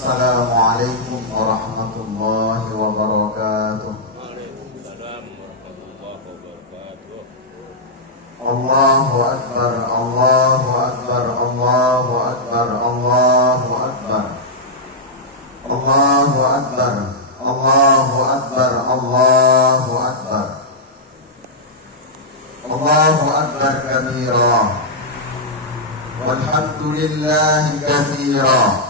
Assalamualaikum warahmatullahi wabarakatuh. Waalaikumsalam warahmatullahi wabarakatuh. Allahu Akbar, Allahu Akbar, Allahu Akbar, Allahu Akbar. Allahu Akbar, Allahu Akbar, Allahu Akbar. Allahu Akbar kabira. Walhamdulillahi katsira.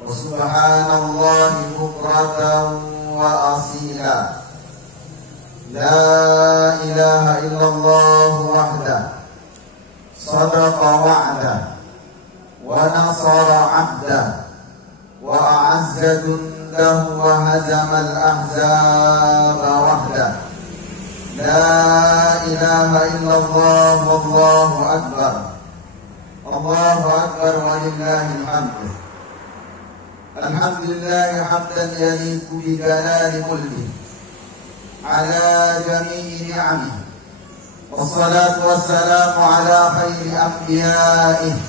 Wa subhanallahi bukratan wa asila. La ilaha illallah wahdah. Sadaqa wa'dah. Wa nasara 'abdah. Wa a'azza jundahu wa hazama al-ahzaba wahdah. La ilaha illallah wallahu akbar. Allahu akbar walillahil hamd. Alhamdulillah hamdan yaliqu bi jalali mulki ala jami'i ni'amihi. Wassalatu wassalamu ala khairi anbiya'ihi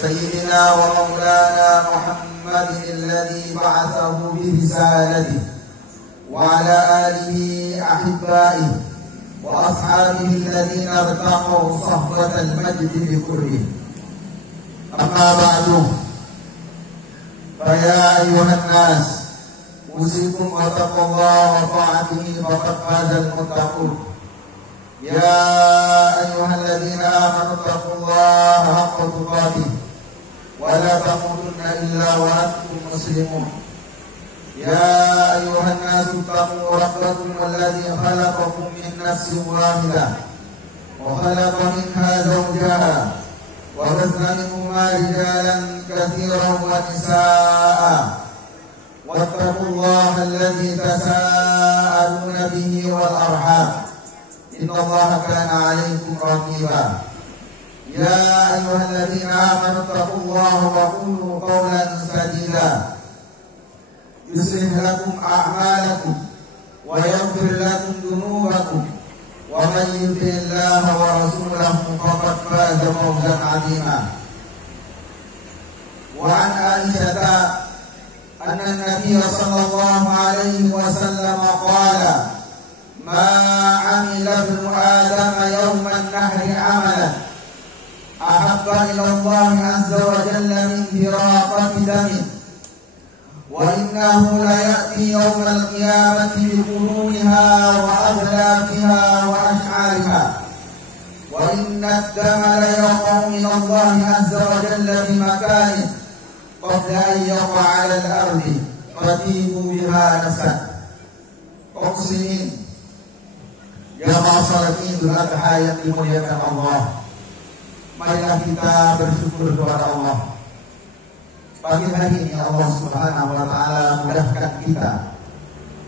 sayyidina wa maulana Muhammadin alladhi ba'athahu bi risalatihi wa ala alihi ahibba'ihi wa ashabihi alladhina irtaqaw sahbatal majd bi qurbihi. Amma ba'du, faya ayuhan nas, usikum wa taqwallaha wa ta'atihi faqad fazal muttaqun. Ya ayyuhalladzina amanu taqullaha haqqa tuqatih wa la tamutunna illa wa antum muslimun. Ya ayyuhan nasu taqu rabbakum alladzi khalaqakum min nafsin wahidah wa khalaqa minha zawjaha wa batha minhuma rijalan katsiran wa nisaa'a. Wattaqullaha alladzi tasaaluna bihi wal arham. Innallaha kana 'alaykum raqiba. Ya ayyuhalladzina amanu taqullaha wa qulu qawlan sadida. Yuslih lakum a'malakum wa yaghfir lakum dhunubakum wa man yuti'illaha wa rasulahu faqad faza fawzan 'azima. Wa an Aisyah anna an-nabiy sallallahu alaihi wasallam qala ma 'amila ibnu adam yawma an-nahri 'amalan ahabba ila Allah 'azza wa jalla min firaqati damin. وإنه لا يأتي يوم القيامة بقرونها وأغلافها وأشعارها وإن الدم ليقع من الله عز وجل بمكانه قبل أن يقع على الأرض فطيبوا بها نفسا. Muslimin, ya ma'asyar Idul Adha yang dimuliakan Allah, marilah kita bersyukur kepada Allah. Pagi hari ini Allah Subhanahu wa ta'ala mudahkan kita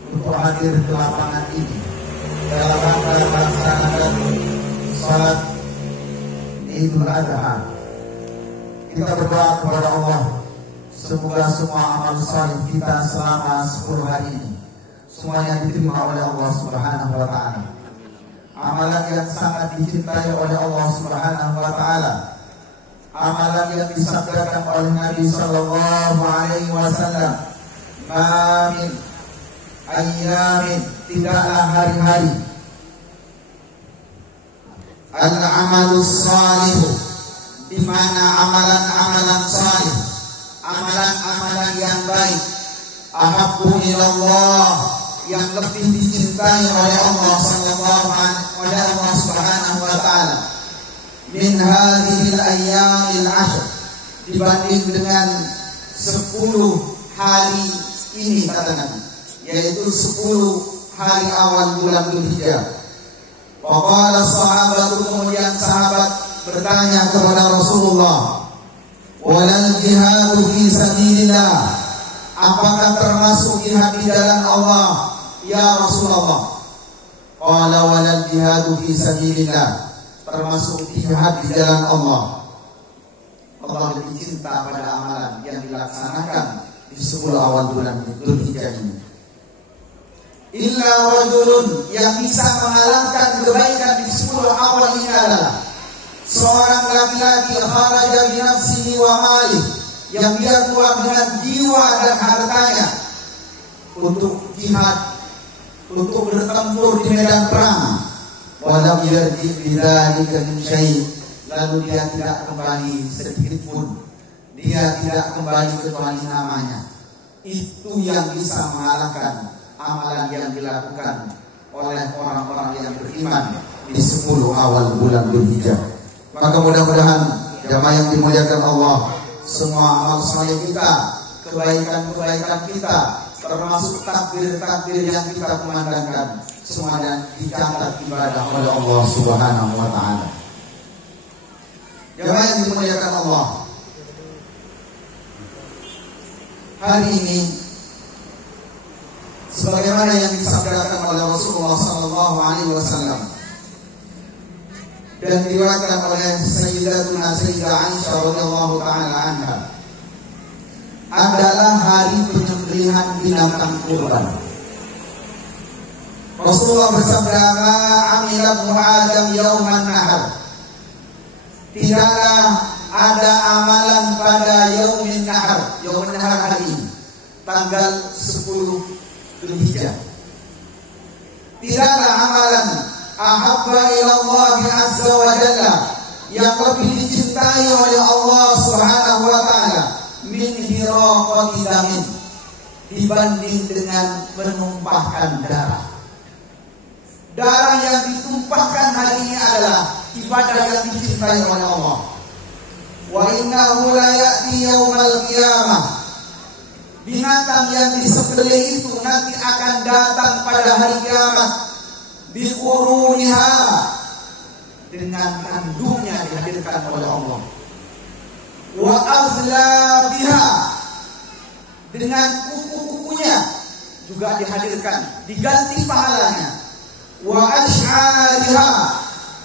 untuk hadir di lapangan ini dalam rangka melaksanakan salat Idul Adha. Kita berdoa kepada Allah, semoga semua amal saleh kita selama 10 hari ini semuanya diterima oleh Allah Subhanahu wa ta'ala. Amalan yang sangat dicintai oleh Allah Subhanahu wa ta'ala, amalan yang disabdakan oleh Nabi sallallahu alaihi wasallam, ma min ayyamin, tidaklah hari-hari, al-amalus salih, di mana amalan-amalan salih, amalan-amalan yang baik, ahabbu ilallah, yang lebih dicintai oleh Allah Subhanahu wa ta'ala, min hadhil ayyamil ashr, dibanding dengan 10 hari ini, kata Nabi, yaitu 10 hari awal bulan Dzulhijjah. Faqala sahabat, kemudian sahabat bertanya kepada Rasulullah, walal jihadu fi sabilillah, apakah termasuk jihad di jalan Allah ya Rasulullah? Qala walal jihadu fi sabilillah, termasuk jihad di jalan Allah. Allah lebih cinta pada amalan yang dilaksanakan di 10 awal bulan Dzulhijjah ini. Illa rajulun, yang bisa mengalahkan kebaikan di 10 awal ini adalah seorang laki-laki kharaja bi nafsihi wa malihi, yang dia keluar dengan jiwa dan hartanya untuk jihad, untuk bertempur di medan perang, walau yarji bidzalika min syai', lalu dia tidak kembali sedikit pun, dia tidak kembali kecuali namanya. Itu yang bisa mengalahkan amalan yang dilakukan oleh orang-orang yang beriman di 10 awal bulan Dzulhijjah. Maka mudah-mudahan jamaah yang dimuliakan Allah, semua amal soleh kita, kebaikan-kebaikan kita, termasuk takbir-takbir yang kita kumandangkan, semuanya dicatat ibadah oleh Allah Subhanahu wa taala. Jamaah yang dimuliakan Allah, hari ini sebagaimana yang disabdakan oleh Rasulullah SAW dan diriwayatkan oleh Sayyidatuna Sayyidah Aisyah radhiyallahu taala anha, adalah hari penyembelihan binatang kurban. Rasulullah bersabda, "Amila ibnu Adam yauman nahar." Tidaklah ada amalan pada yaumin nahar, yaumin nahar hari ini, tanggal 10 Dzulhijjah. Tidaklah amalan ahabba ila Allah azza wa jalla, yang lebih dicintai oleh Allah Subhanahu wa taala, min hiraqati damin, dibanding dengan menumpahkan darah. Darah yang ditumpahkan hari ini adalah ibadah yang dicintai oleh Allah. Wa innahu la ya'ti yaumal qiyamah, binatang yang disembelih itu nanti akan datang pada hari kiamat, biquruniha, dengan kandungnya dihadirkan oleh Allah. Wa azlabiha, dengan kuku-kukunya juga dihadirkan, diganti pahalanya. Wa ash'ariha,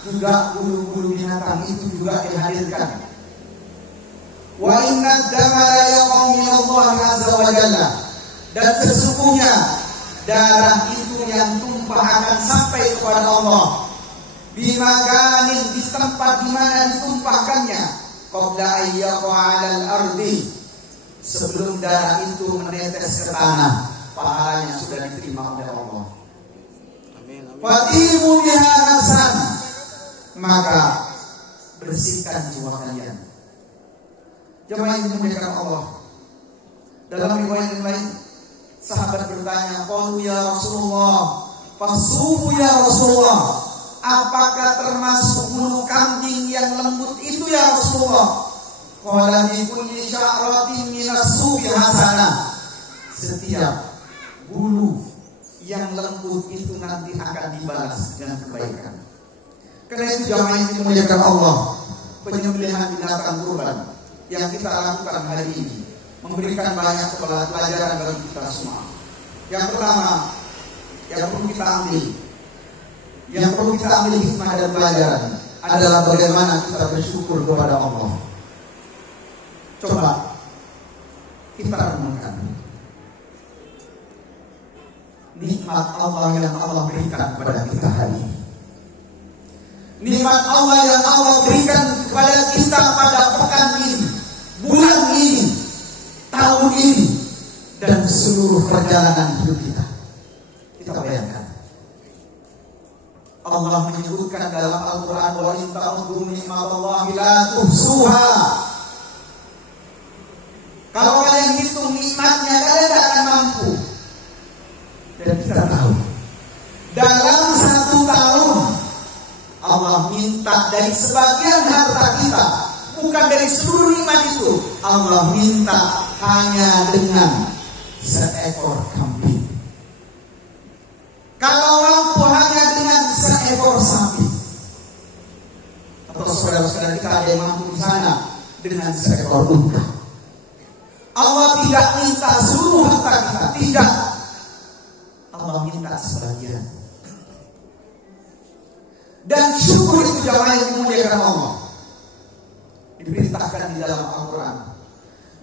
juga bulu-bulu binatang itu juga dihadirkan. Wa inna dama la yaqau min Allah azza wa jalla, dan sesungguhnya darah itu yang tumpah akan sampai kepada Allah, bimakanin, di tempat di mana ditumpahkannya, qabla ayyaqa 'alal ardi, sebelum darah itu menetes ke tanah, pahalanya sudah diterima oleh Allah. Fatimu biha nafsan, maka bersihkan jiwa kalian. Jemaah yang dimuliakan Allah, dalam riwayat yang lain sahabat bertanya, qalu ya Rasulullah, fasuhu ya Rasulullah, apakah termasuk bulu kambing yang lembut itu ya Rasulullah? Qala bi kulli sya'ratin minas sufi hasanah, setiap bulu yang lembut itu nanti akan dibalas dengan kebaikan. Karena itu jamaah yang dimuliakan Allah, penyembelihan binatang kurban yang kita lakukan hari ini memberikan banyak pelajaran bagi kita semua. Yang pertama, yang perlu kita ambil hikmah dan pelajaran adalah bagaimana kita bersyukur kepada Allah. Coba kita renungkan nikmat Allah yang Allah berikan kepada kita hari ini. Nikmat Allah yang Allah berikan kepada kita pada pekan ini, bulan ini, tahun ini, dan seluruh perjalanan hidup kita. Kita bayangkan, Allah menyebutkan dalam Al-Quran, wa in ta'uddu ni'matallahi la tuhsuha. Kalau kalian hitung nikmatnya, kalian tidak akan mampu. Dan kita tahu, dalam 1 tahun Allah minta dari sebagian harta kita, bukan dari seluruh nikmat itu. Allah minta hanya dengan seekor kambing. Kalau mampu hanya dengan seekor sapi, atau saudara-saudara kita ada yang mampu di sana dengan seekor unta. Allah tidak minta seluruh harta kita, tidak. Allah minta sebagian. Dan syukur itu jamaah yang dimuliakan Allah, diperintahkan di dalam Al-Quran.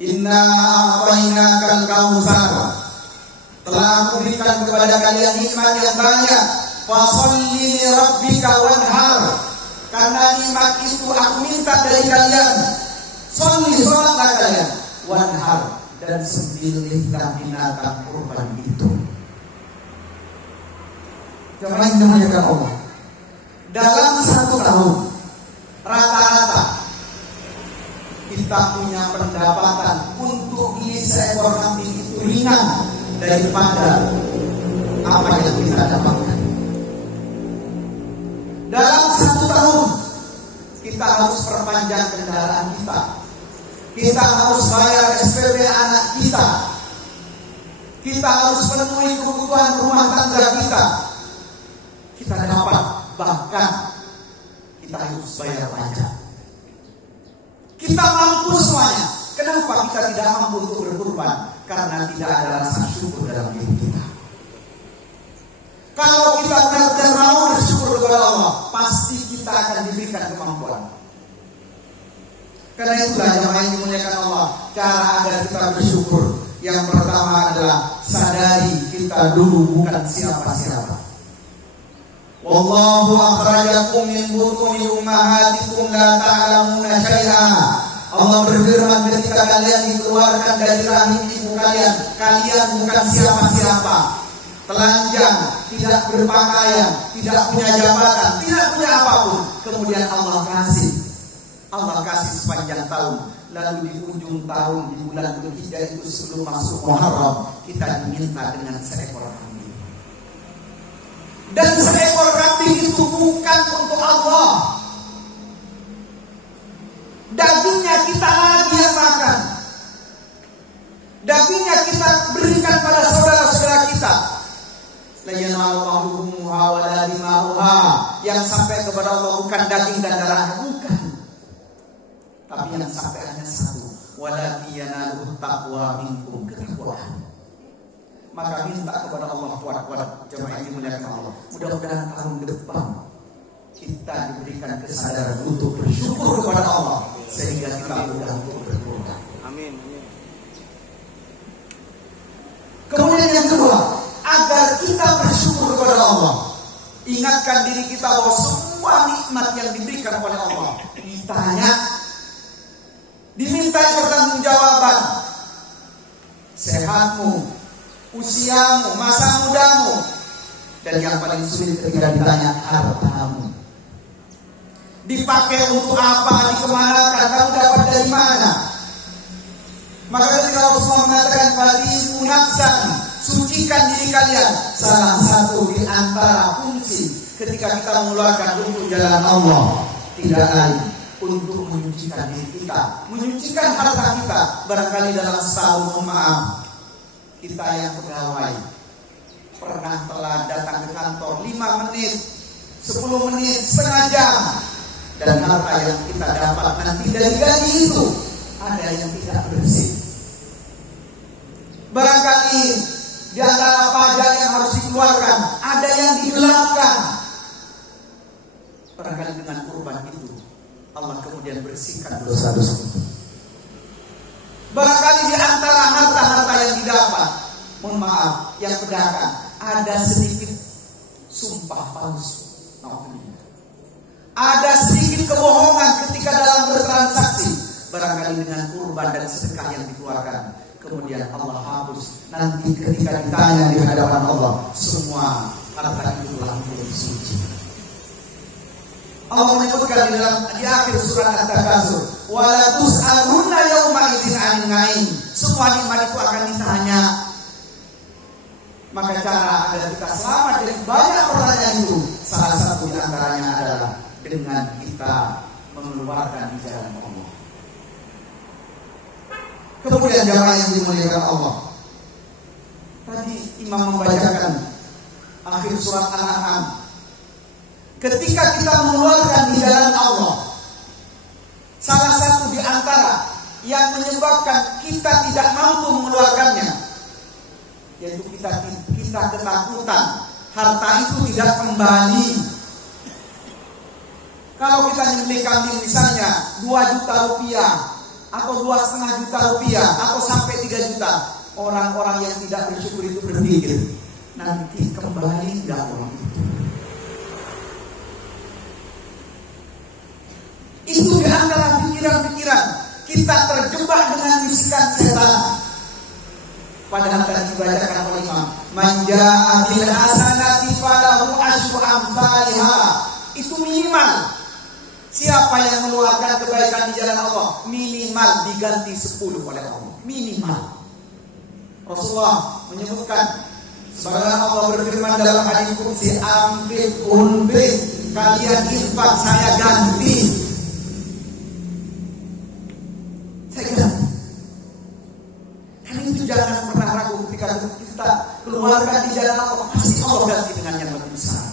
Inna a'tainakal kautsar, telah aku berikan kepada kalian nikmat yang banyak. Fasholli li rabbika wanhar, karena nikmat itu aku minta dari kalian. Sholli, sholatlah kalian. wanhar, dan sembelihlah binatang kurban itu. Jemaah yang dimuliakan Allah, dalam 1 tahun rata-rata kita punya pendapatan untuk beli seekor kambing itu ringan daripada apa yang kita dapatkan. Dalam 1 tahun kita harus perpanjang kendaraan kita. Kita harus bayar SPP anak kita. Kita harus penuhi kebutuhan rumah tangga kita. Kita dapat, bahkan kita harus bayar pajak. Kita mampu semuanya. Kenapa kita tidak mampu untuk berkurban? Karena tidak ada rasa syukur dalam diri kita. Kalau kita benar-benar mau bersyukur kepada Allah, pasti kita akan diberikan kemampuan. Karena itulah jemaah yang dimuliakan Allah, cara agar kita bersyukur yang pertama adalah sadari kita dulu bukan siapa-siapa. Wallahu akhrajakum min butuni ummahatikum la ta'lamuna syai'a. Allah berfirman, ketika kalian dikeluarkan dari rahim ibu kalian, kalian bukan siapa-siapa. Telanjang, tidak berpakaian, tidak punya jabatan, tidak punya apapun. Kemudian Allah kasih sepanjang tahun. Lalu di ujung tahun, di bulan Dzulhijjah itu sebelum masuk Muharram, kita diminta dengan seekor kambing. Dan seekor kambing itu bukan untuk Allah. Dagingnya kita lagi yang makan. Dagingnya kita berikan pada saudara-saudara kita. Yang sampai kepada Allah bukan daging dan darahnya, bukan. Tapi yang sampai hanya satu, walakiyanaluh taqwa minkum, ketakwaan. Maka minta kepada Allah kuat-kuat, jemaah yang dimuliakan Allah. Mudah-mudahan tahun depan kita diberikan kesadaran untuk bersyukur kepada Allah, sehingga kita mudah untuk berkurban. Amin. Kemudian yang kedua, agar kita bersyukur kepada Allah, ingatkan diri kita bahwa semua nikmat yang diberikan oleh Allah diminta pertanggungjawaban. Sehatmu, usiamu, masa mudamu, dan yang paling sulit ketika ditanya hartamu. Dipakai untuk apa? Dikemanakan? Kamu dapat dari mana? Maka ketika Rasulullah mengatakan fadilu nafsan, sucikan diri kalian. Salah satu di antara fungsi ketika kita mengeluarkan untuk jalan Allah tidak lain untuk menyucikan diri kita, menyucikan harta kita. Barangkali dalam setahun, maaf, kita yang pegawai pernah telah datang ke kantor 5 menit, 10 menit, setengah jam, dan harta yang kita dapat nanti dari gaji itu ada yang tidak bersih. Barangkali di antara pajak yang harus dikeluarkan ada yang digelapkan. Barangkali dengan kurban itu Allah kemudian bersihkan dosa-dosa itu. Barangkali di antara harta-harta yang didapat, mohon maaf, yang pedagang, ada sedikit sumpah palsu, ada sedikit kebohongan ketika dalam bertransaksi. Barangkali dengan kurban dan sedekah yang dikeluarkan, kemudian Allah hapus. Nanti ketika ditanya di hadapan Allah, semua harta itu telah menjadi suci. Allah menyebutkan di akhir surat At-Takasur, wala tus'aluna yauma idzin 'anil na'im. Semua nikmat itu akan ditanya. Maka cara agar kita selamat dari banyak pertanyaan itu, salah satu di antaranya adalah dengan kita mengeluarkan di jalan Allah. Kemudian jamaah yang dimuliakan Allah, tadi imam membacakan akhir surat Al-An'am. Ketika kita mengeluarkan di jalan Allah, salah satu di antara yang menyebabkan kita tidak mampu mengeluarkannya, yaitu kita ketakutan harta itu tidak kembali. Kalau kita nyembelih kambing misalnya 2 juta rupiah atau 2,5 juta rupiah atau sampai 3 juta, orang-orang yang tidak bersyukur itu berpikir, nanti kembali enggak uang itu. Itu di antara pikiran-pikiran kita terjebak dengan bisikan Padahal tadi dibacakan oleh Imam, man jaa bil hasanati falahu asyru amsalha. Itu minimal. Siapa yang mengeluarkan kebaikan di jalan Allah, minimal diganti 10 oleh Allah. Minimal. Rasulullah menyebutkan, sebagaimana Allah berfirman dalam hadis qudsi, ambil unfik, kalian infak saya ganti. Saya ganti. Karena itu jangan pernah ragu ketika kita keluarkan di jalan Allah, pasti Allah ganti dengan yang lebih besar.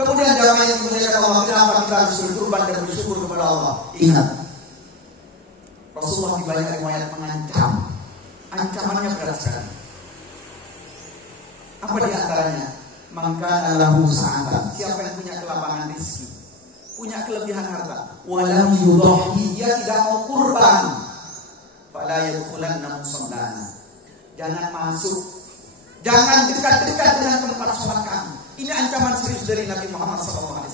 Kemudian jamaah yang dimuliakan Allah, kenapa kita harus berkurban dan bersyukur kepada Allah? Ingat, Rasulullah di banyak riwayat mengancam. Ancamannya berat sekali. Apa di antaranya? Maka lahu sa'atan. Siapa yang punya kelapangan rezeki, punya kelebihan harta, walam yudhi, dia tidak mau kurban, fala yadkhulanna musallana. Jangan masuk, jangan dekat-dekat dengan tempat sholat kami. Ini ancaman serius dari Nabi Muhammad SAW.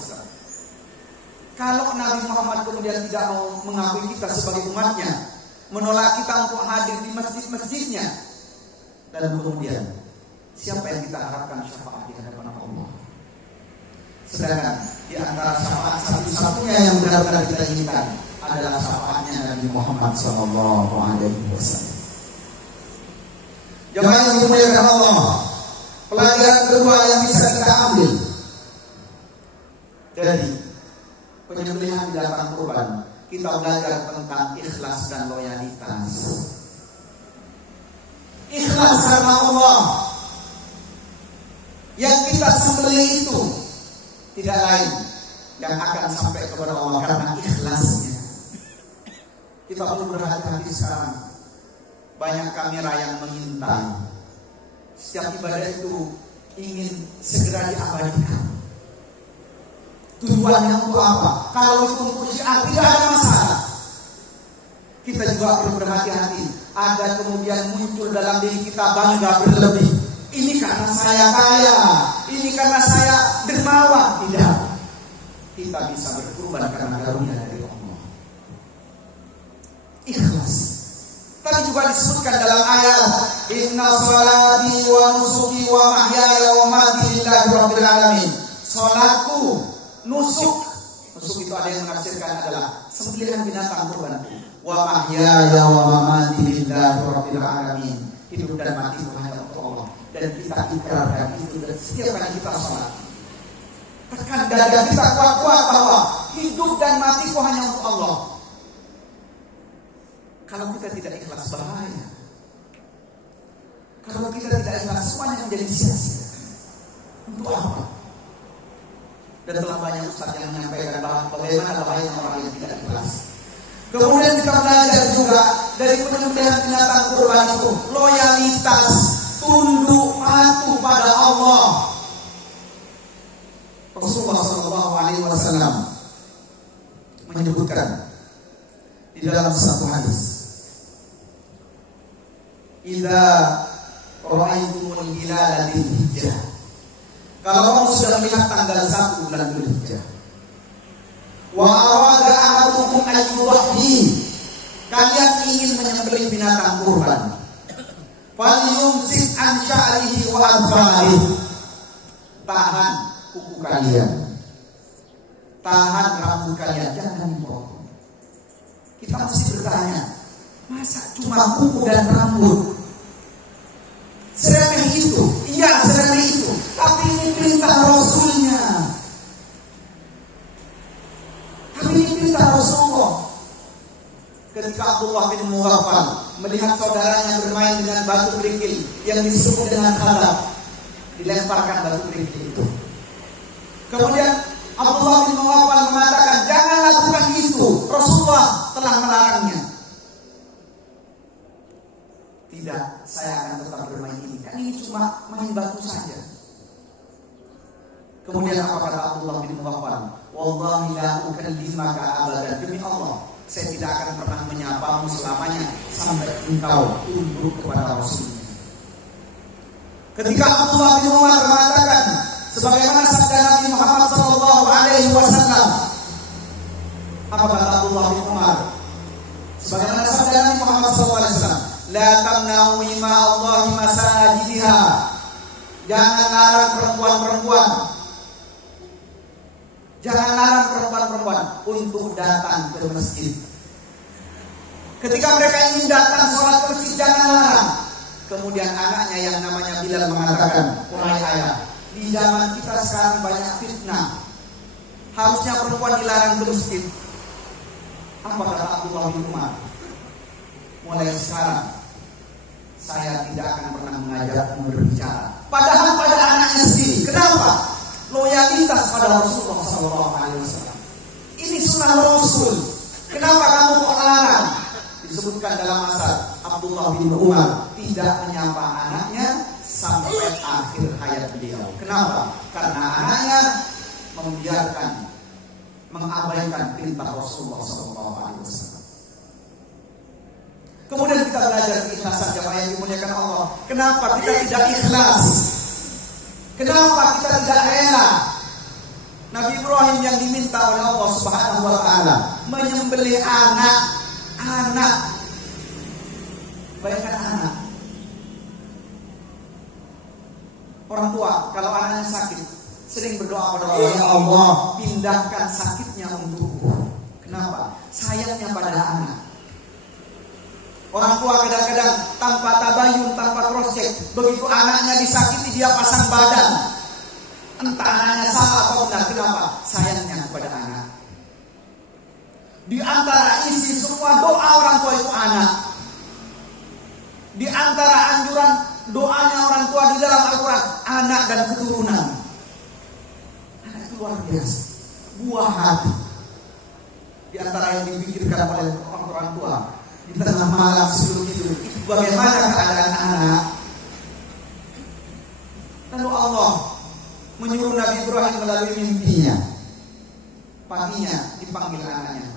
Kalau Nabi Muhammad kemudian tidak mau mengakui kita sebagai umatnya, menolak kita untuk hadir di masjid-masjidnya, dan kemudian siapa yang kita harapkan syafaat di hadapan Allah? Sedangkan di antara syafaat satu-satunya yang benar-benar kita inginkan adalah syafaatnya Nabi Muhammad SAW. Jemaah yang dimuliakan Allah, pelajaran kedua yang bisa kita ambil dari penyembelihan binatang kurban, kita belajar tentang ikhlas dan loyalitas. Ikhlas karena Allah. Yang kita sembelih itu tidak lain yang akan sampai kepada Allah karena ikhlasnya. Kita perlu berhati-hati sekarang. Banyak kamera yang mengintai. Setiap ibadah itu ingin segera diabadikan. Tujuannya untuk apa? Kalau itu untuk syiar tidak ada masalah. Kita juga perlu berhati-hati. Ada kemudian muncul dalam diri kita bangga berlebih. Ini karena saya kaya, ini karena saya dermawan. Tidak. Kita bisa berkorban karena karunia dari Allah. Ikhlas. Tadi juga disebutkan dalam ayat, inna salati wa nusuki wa mahyaya wa mamati lillahi rabbil alamin. Salatku, nusuk itu ada yang menafsirkan adalah sembelihan binatang kurban. Wa mahyaya wa mamati lillahi rabbil alamin. Hidup dan mati hanya untuk Allah. Dan kita ikrarkan itu dan setiap kali kita sholat. Tekan dada kita kuat-kuat bahwa hidup dan matiku hanya untuk Allah. Kalau kita tidak ikhlas bahaya. Kalau kita tidak ikhlas semuanya menjadi sia-sia. Untuk apa? Dan telah banyak ustaz yang menyampaikan bahwa bagaimana bahaya orang yang tidak ikhlas. Kemudian kita belajar juga dari penyembelihan binatang kurban itu loyalitas, tunduk patuh pada Allah. Rasulullah SAW menyebutkan di dalam satu hadis, idza ra'aitumul hilala dzil hijjah, kalau kamu sudah melihat tanggal 1 bulan Dzulhijjah, wa arada ahadukum an yudhi, kalian ingin menyembelih binatang kurban, falyumsik an sya'rihi wa adfarihi, tahan kuku kalian, tahan rambut kalian, jangan dipotong. Kita mesti bertanya, masa cuma kuku dan rambut? Seremeh itu? Iya, seremeh itu. Tapi ini perintah Rasulnya. Tapi ini perintah Rasulullah. Ketika Abdullah bin Mughaffal melihat saudaranya bermain dengan batu kerikil yang disebut dengan khalaf, dilemparkan batu kerikil itu. Kemudian Abdullah bin Mughaffal mengatakan, jangan lakukan itu, Rasulullah telah melarangnya. Tidak, saya akan tetap bermain ini. Kan ini cuma main batu saja. Kemudian apa kata Abdullah bin Mughaffal? Wallahi la ukallimaka abadan, demi Allah, saya tidak akan pernah menyapamu selamanya sampai engkau tunduk kepada Rasulnya. Ketika Abdullah bin Umar mengatakan, sebagaimana sabda Nabi Muhammad SAW, apa kata Abdullah bin Umar? Sebagaimana sabda Nabi Muhammad SAW, La tamna'u ima Allahi masajidiha. Jangan larang perempuan-perempuan. Jangan larang perempuan-perempuan untuk datang ke masjid. Ketika mereka ingin datang sholat ke masjid, jangan larang. Kemudian anaknya yang namanya Bilal mengatakan, wahai ayah, di zaman kita sekarang banyak fitnah. Harusnya perempuan dilarang ke masjid. Apa kata Abdullah bin Umar? Mulai sekarang saya tidak akan pernah mengajakmu berbicara. Padahal pada anaknya sendiri. Kenapa? Loyalitas pada Rasulullah SAW. Ini sunnah Rasul. Kenapa kamu kok larang? Disebutkan dalam asal Abdullah bin Umar tidak menyapa anaknya sampai akhir hayat beliau. Kenapa? Karena anaknya mengabaikan perintah Rasulullah SAW. Kemudian kita belajar keikhlasan jamaah yang dimuliakan Allah. Kenapa kita tidak ikhlas? Kenapa kita tidak rela? Nabi Ibrahim yang diminta oleh Allah Subhanahu wa taala menyembelih anak. Bayangkan anak. Orang tua kalau anaknya sakit sering berdoa kepada Allah, ya Allah, pindahkan sakitnya untukku. Kenapa? Sayangnya pada anak. Orang tua kadang-kadang tanpa tabayun, tanpa cross check, begitu anaknya disakiti dia pasang badan. Entah anaknya salah atau benar. Kenapa? Sayangnya kepada anak. Di antara isi semua doa orang tua itu anak. Di antara anjuran doanya orang tua di dalam Al-Quran, anak dan keturunan. Anak itu luar biasa. Buah hati. Di antara yang dipikirkan oleh orang tua di tengah malam sebelum tidur, itu bagaimana keadaan anak. Lalu Allah menyuruh Nabi Ibrahim melalui mimpinya. Paginya dipanggil anaknya.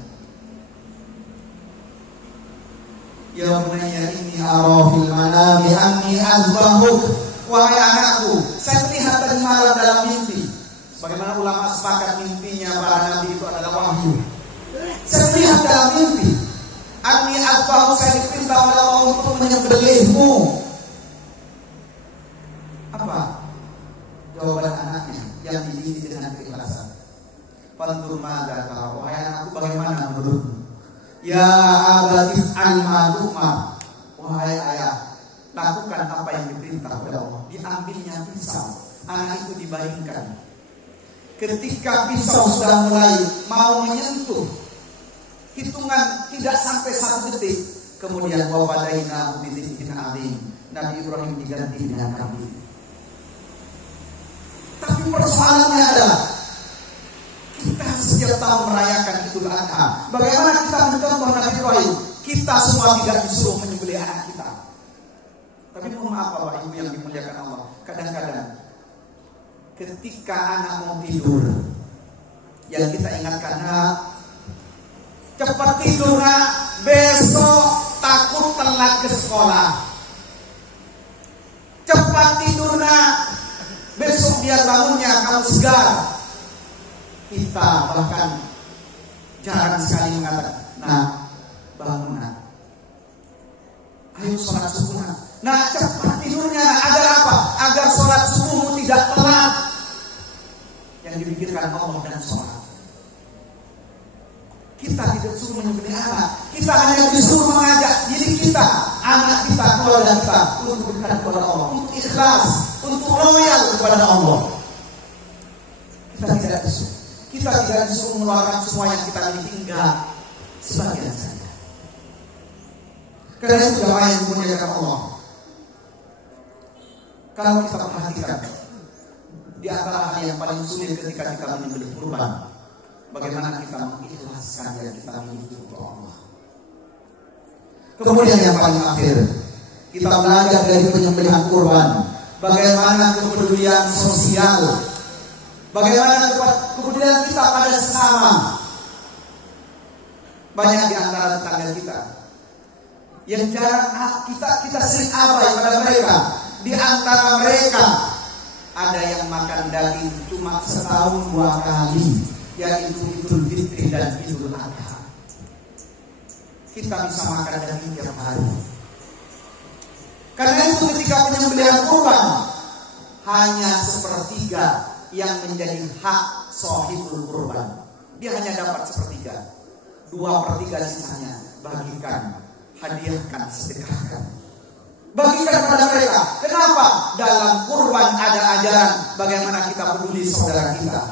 Ya bunayya inni ara fil manami anni azbahuk. Wahai anakku, saya melihat tadi malam dalam mimpi. Bagaimana ulama sepakat mimpinya para nabi itu adalah wahyu. Saya melihat dalam mimpi anni azbahuk, saya diperintah oleh Allah untuk menyembelihmu. Apa jawaban anaknya yang dididik dengan keikhlasan? Fantur madza tara, wahai anakku bagaimana menurutmu? Ya abati al-maduma, wahai ayah, lakukan apa yang diperintah oleh Allah. Diambilnya pisau, anak itu dibaringkan. Ketika pisau sudah mulai mau menyentuh, hitungan tidak sampai 1 detik, kemudian wawadaina bidin azim, Nabi Ibrahim diganti dengan kambing. Tapi persoalannya adalah kita setiap tahun merayakan Idul Adha. Bagaimana kita mencontoh Nabi Ibrahim? Kita semua tidak disuruh menyembelih anak kita. Tapi mohon maaf Bapak Ibu yang dimuliakan Allah, kadang-kadang ketika anak mau tidur, yang kita ingatkan, nak, cepat tidur nak, besok takut telat ke sekolah. Cepat tidur nak, besok biar bangunnya kamu segar. Kita bahkan jarang sekali mengatakan, nah bangun nak, ayo sholat subuh nak. Nah cepat tidurnya nak. Agar apa? Agar sholat subuhmu tidak telat. Yang dipikirkan Allah dan sholat. Kita tidak disuruh menyembelih anak. Kita hanya disuruh mengajak diri kita, anak kita, keluarga kita untuk dekat kepada Allah, untuk ikhlas, untuk loyal kepada Allah. Kita tidak disuruh. Kita tidak disuruh mengeluarkan semua yang kita miliki, enggak, sebagian saja. Karena itu jamaah yang dimuliakan Allah, kalau kita perhatikan, di antara hal yang paling sulit ketika kita menyembelih kurban, bagaimana kita mengikhlaskan yang kita miliki untuk Allah. Kemudian yang paling akhir, kita belajar dari penyembelihan kurban, bagaimana kepedulian sosial, bagaimana kepedulian kita pada sesama. Banyak di antara tetangga kita yang jarang kita sering abai pada mereka. Di antara mereka ada yang makan daging cuma setahun 2 kali, yaitu Idul Fitri dan Idul Adha. Kita bisa makan daging tiap hari. Karena itu ketika penyembelihan kurban hanya sepertiga yang menjadi hak sahibul kurban. Dia hanya dapat sepertiga. 2/3 sisanya bagikan, hadiahkan, sedekahkan. Bagikan kepada mereka. Kenapa? Dalam kurban ada ajaran bagaimana kita peduli saudara kita.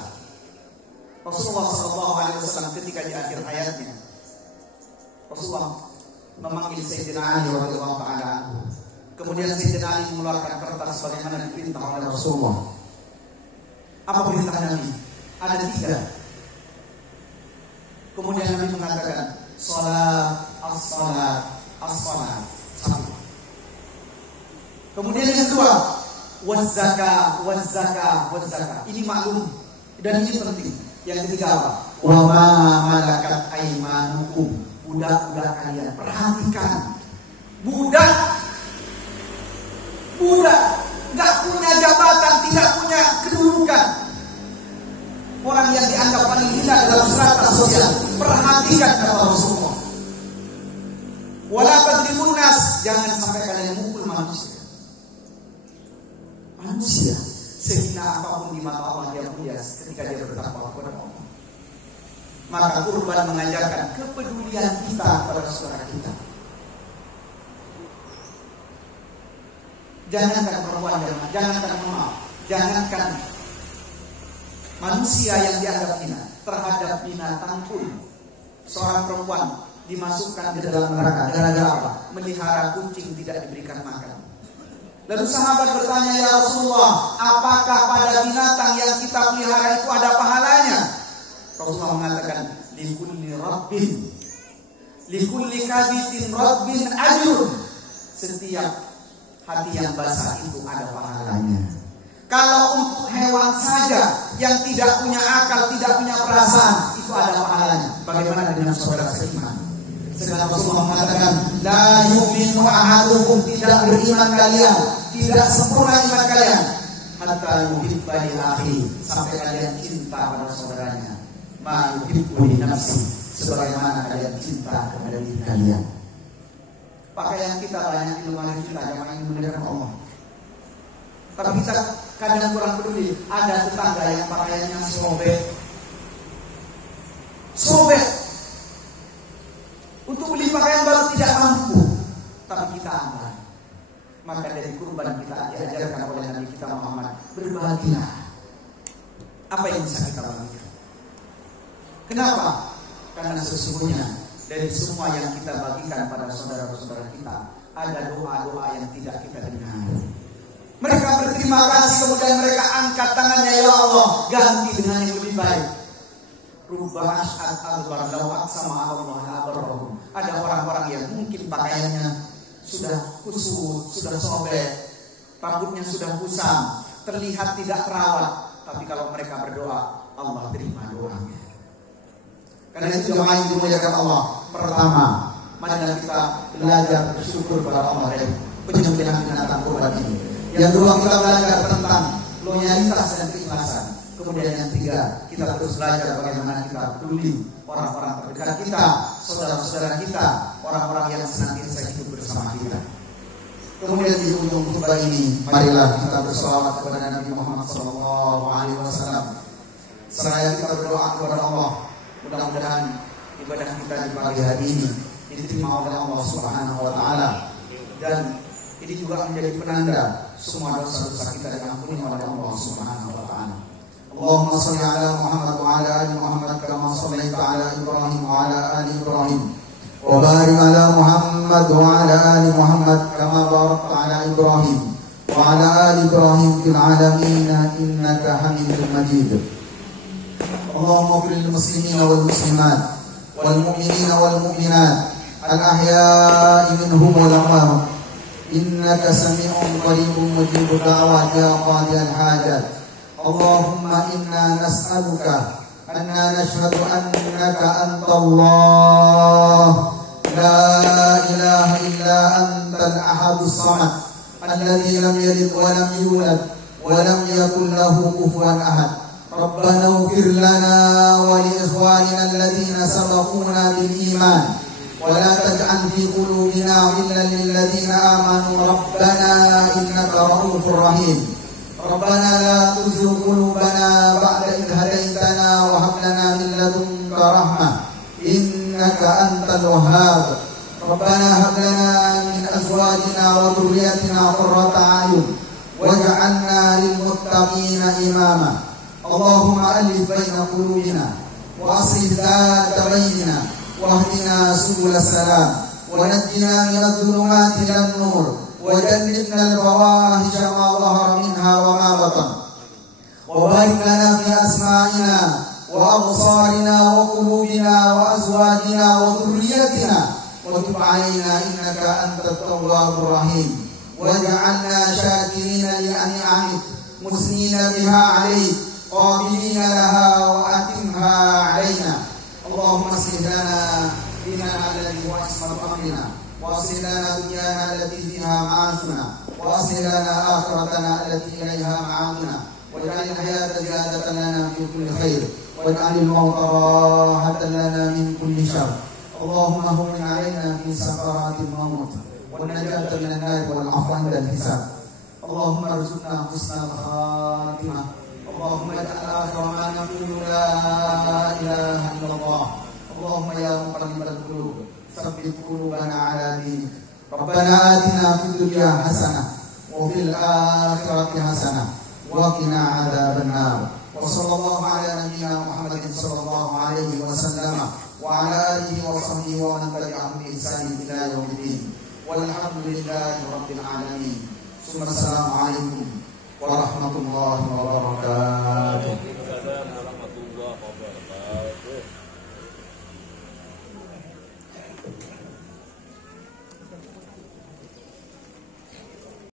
Rasulullah SAW ketika di akhir hayatnya, Rasulullah memanggil Sayyidina Ali radhiyallahu ta'ala. Kemudian Sayyidina Ali mengeluarkan kertas sebagaimana diperintah oleh Rasulullah. Apa perintah Nabi? Ada 3. Kemudian Nabi mengatakan, salat, as-salat, as-salat. 1. Kemudian yang kedua, waz-zakah, waz-zakah, waz-zakah. Ini maklum dan ini penting. Yang ketiga apa? Wa ma malakat aymanukum. Budak-budak kalian, perhatikan. Budak nggak punya jabatan, tidak punya kedudukan. Orang yang dianggap paling hina dalam strata sosial. Perhatikan kata Rasulullah. Wala tadrimun nas, jangan sampai kalian mukul manusia. Manusia sehina apapun di mata Allah dia mulia ketika dia bertakwa kepada Allah. Maka kurban mengajarkan kepedulian kita kepada saudara kita. Jangankan perempuan, jangankan manusia yang dianggap hina, terhadap binatang pun. Seorang perempuan dimasukkan ke dalam neraka gara-gara apa? Melihara kucing tidak diberikan makan. Lalu sahabat bertanya, ya Rasulullah, apakah pada binatang yang kita pelihara itu ada pahalanya? Rasulullah mengatakan, likulli kabitin rabbin ajrun. Setiap hati yang basah itu ada pahalanya. Kalau untuk hewan saja yang tidak punya akal, tidak punya perasaan, itu ada pahalanya. Bagaimana dengan saudara seiman? Sedangkan Rasulullah mengatakan, la yu'minu ahadukum, tidak beriman kalian, tidak sempurna iman kalian, hatta yuhibba li akhi, sampai kalian cinta pada saudaranya, ma yuhibbu li nafsi, sebagaimana kalian cinta kepada diri kalian. Pakaian kita banyak di lemari kita yang ingin mendengarkan Allah. Tapi kita kadang kurang peduli. Ada tetangga yang pakaiannya sobek. Untuk beli pakaian baru tidak mampu, tapi kita aman. Maka dari kurban kita diajarkan oleh Nabi kita Muhammad, berbagilah. Apa yang bisa kita bagikan? Kenapa? Karena sesungguhnya dari semua yang kita bagikan pada saudara-saudara kita, ada doa-doa yang tidak kita dengar. Mereka berterima kasih, kemudian mereka angkat tangannya, ya Allah, ganti dengan yang lebih baik. Rubah ash'ad al-bar law aqsama 'ala Allah la barrahum. Ada orang-orang yang mungkin pakaiannya sudah kusut, sudah sobek, rambutnya sudah kusam, terlihat tidak terawat, tapi kalau mereka berdoa, Allah terima doanya. Karena itu jemaah yang dimuliakan Allah, pertama, marilah kita belajar bersyukur kepada Allah dari penyembelihan binatang kurban ini. Yang kedua, kita belajar tentang loyalitas dan keikhlasan. Kemudian yang ketiga, kita terus belajar bagaimana kita peduli orang-orang terdekat kita, saudara-saudara kita, orang-orang yang senantiasa hidup bersama kita. Kemudian di ujung khutbah ini, marilah kita berselawat kepada Nabi Muhammad SAW. Seraya kita berdoa kepada Allah, mudah-mudahan ibadah kita di pagi hari ini diterima oleh Allah Subhanahu wa Ta'ala, dan ini juga menjadi penanda semua dosa-dosa kita diampuni oleh Allah Subhanahu wa Ta'ala. Allahumma shalli ala Muhammad wa ala ali Muhammad kama shallaita ala Ibrahim wa ala ali Ibrahim, wa barik ala Muhammad wa ala ali Muhammad kama barakta ala Ibrahim wa ala ali Ibrahim fil alamin innaka Hamidum Majid. Allahumma ighfir lil muslimina wal muslimat wal mu'minina wal mu'minat al ahya'i minhum wal amwat innaka sami'un qaribun mujibud da'wat ya qadiyal hajat. Allahumma inna nas'aluka anna nashhadu annaka anta Allah la ilaha illa anta al-ahadus samad alladhi lam yalid wa lam yulad wa lam yakul lahu kufuwan ahad. Rabbana ighfir lana wa li ikhwanina alladhina sabaquna bil iman ولا تجعل في قلوبنا غلا للذين آمنوا ربنا إنك رؤوف رحيم ربنا لا تزغ قلوبنا بعد إذ هديتنا وهب لنا من لدنك رحمة إنك أنت الوهاب ربنا هب لنا من أزواجنا وذريتنا قرة أعين واجعلنا للمتقين إماما اللهم ألف بين قلوبنا وأصلح ذات بيننا واهدنا سبل السلام ونجنا من الظلمات إلى النور وجنبنا الفواحش ما ظهر منها وما بطن وبارك لنا في أسماعنا وأبصارنا وقلوبنا وأزواجنا وذريتنا وتب علينا إنك أنت التواب الرحيم واجعلنا شاكرين لأنعمك مثنين بها عليك قابلين لها وأتمها علينا اللهم اصلح لنا ديننا الذي هو عصمة أمرنا واصلح لنا دنيانا التي فيها معاشنا واصلح لنا آخرتنا التي إليها معادنا واجعل الحياة زيادة لنا في كل خير واجعل الموت راحة لنا من كل شر اللهم هون علينا في سكرات الموت والنجاة من النار والعفو عند الحساب اللهم ارزقنا حسن الخاتمة اللهم اجعل آخر ما نقول لا إله إلا الله اللهم يا مقلب القلوب ثبت قلوبنا على دينك ربنا آتنا في الدنيا حسنة وفي الآخرة حسنة وقنا عذاب النار وصلى الله على نبينا محمد صلى الله عليه وسلم وعلى آله وصحبه ومن تبعهم بإحسان إلى يوم الدين والحمد لله رب العالمين ثم السلام عليكم ورحمة الله وبركاته.